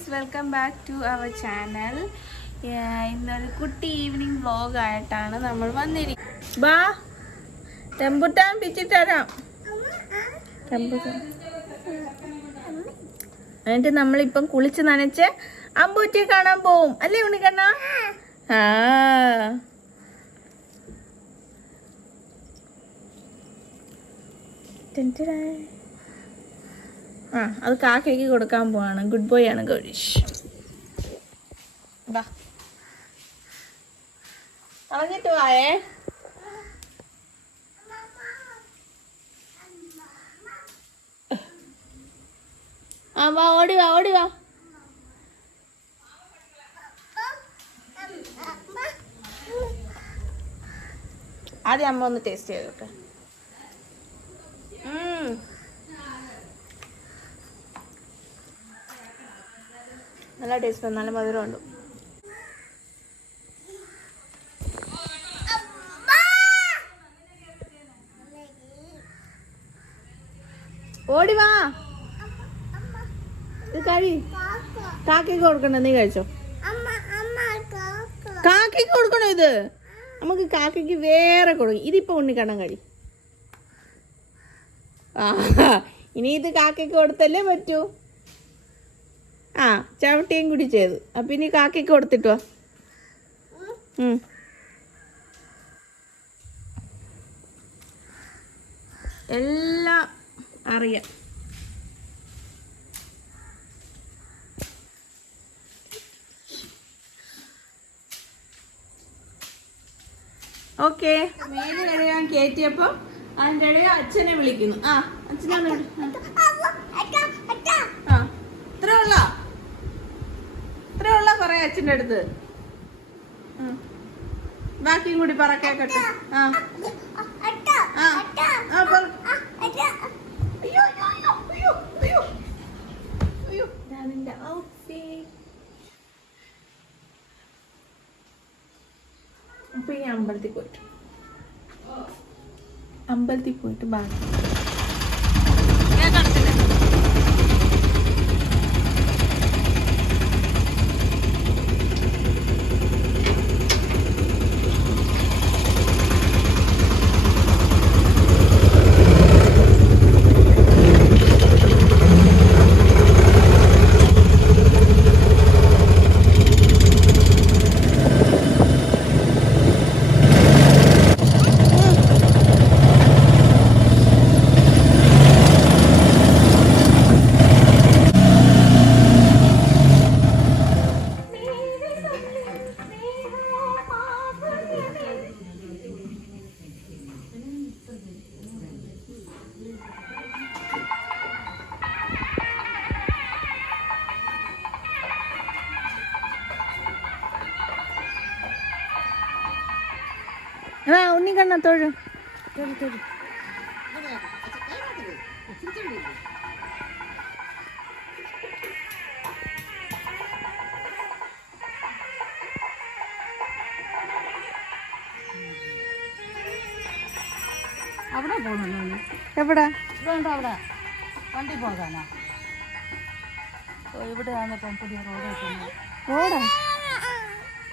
Guys welcome back to our channel ഇന്നൊരു കുട്ടി evening vlog ആയിട്ടാണ് നമ്മൾ വന്നിരിക്കുന്നത്. ബാ റംബുട്ടാൻ പിച്ചിത്തരാം ടെമ്പുട്ടാൻ എന്നിട്ട് നമ്മളിപ്പം കുളിച്ച് നനച്ച് അമ്പൂറ്റിയെ കാണാൻ പോവും. അല്ലേ ഉണ്ണിക്കണ്ണ? ആ. ടിൻ ടിടായ്. ആ അത് കാക്കയ്ക്ക് കൊടുക്കാൻ പോവാണ്. ഗുഡ് ബോയ് ആണ് ഗൗരീഷ്. വാ. വായേ. ആ വാ ഓടി വാ ഓടി വാ. ആദ്യം അമ്മ ഒന്ന് ടേസ്റ്റ് ചെയ്തോട്ടെ നല്ല ടേസ്റ്റ് നല്ല മധുരമുണ്ട് ഓടി വാ. കഴി. കാക്കയ്ക്ക് കൊടുക്കണ്ട നീ കഴിച്ചോ. കാക്കയ്ക്ക് കൊടുക്കണോ ഇത്? നമുക്ക് കാക്കയ്ക്ക് വേറെ കൊടുക്കും. ഇതിപ്പോ ഉണ്ണിക്കണ്ണം കഴി. ഇനി ഇത് കാക്കയ്ക്ക് കൊടുത്തല്ലേ പറ്റൂ? ആ ചവിട്ടിയും കൂടി ചെയ്തു. അപ്പം ഇനി കാക്കയ്ക്ക് കൊടുത്തിട്ട്. എല്ലാം അറിയാം. ഓക്കെ. മേൽ കഴുകാൻ കയറ്റിയപ്പോ അതിന്റെ ഇടയിൽ അച്ഛനെ വിളിക്കുന്നു. ആ അച്ഛനാണ് ആ ഇത്ര ഉള്ള? ഉള്ള അച്ഛന്റെ അടുത്ത്. ബാക്കിയും കൂടി പറ കേക്കട്ടെ. ആ. ആ. പറ. അയ്യോ അയ്യോ അയ്യോ അയ്യോ അയ്യോ അയ്യോ ഇതാണ് എന്റെ ഔട്ട്ഫിറ്റ് അപ്പൊ ഇനി അമ്പലത്തിൽ പോയിട്ട്. അമ്പലത്തിൽ പോയിട്ട് ബാക്കി ആ ഉണ്ണിക്കണ്ണ തൊഴു. തൊഴു തൊഴു. അവിടെ പോകണല്ലോ എവിടെ? ഇതുകൊണ്ട് അവിടെ വണ്ടി പോകാനാ? ഇവിടെയാണ് ഇപ്പം പുതിയ റോഡ് റോഡാ?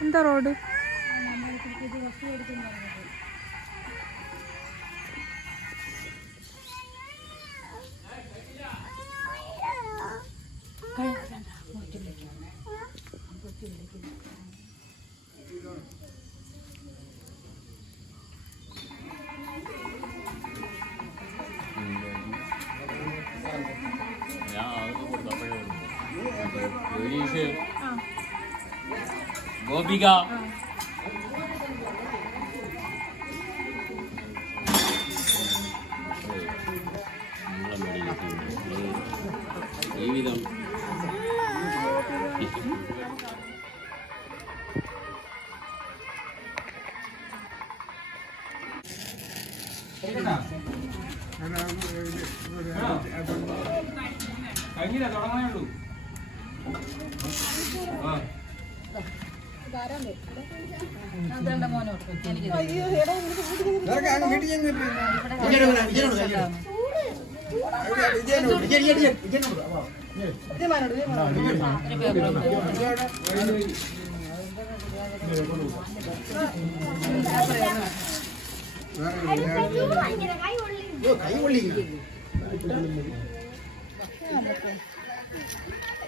എന്താ റോഡ്. ഗോപിക ജീവിതം കഴിഞ്ഞില്ല തുടങ്ങാനേ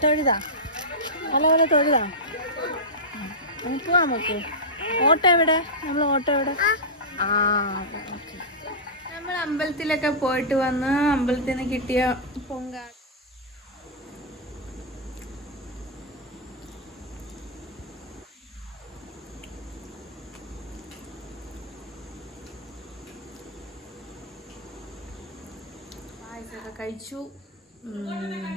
തൊഴുതാ? നല്ലപോലെ തൊഴുതാ? നമുക്ക് പോവാം നോക്കൂ ഓട്ടോ എവിടെ? നമ്മൾ ഓട്ടോ എവിടെ? ആ. ഓക്കെ. നമ്മൾ അമ്പലത്തിലൊക്കെ പോയിട്ട് വന്ന് അമ്പലത്തിൽ നിന്ന് കിട്ടിയ പൊങ്കാ കഴിച്ചു.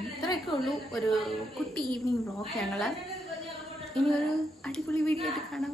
ഇത്രയൊക്കെ ഉള്ളൂ. ഒരു കുട്ടി ഈവനിങ് ബ്ലോക്ക് ഞങ്ങൾ ഇനി ഒരു അടിപൊളി വീഡിയോ ആയിട്ട് കാണാം.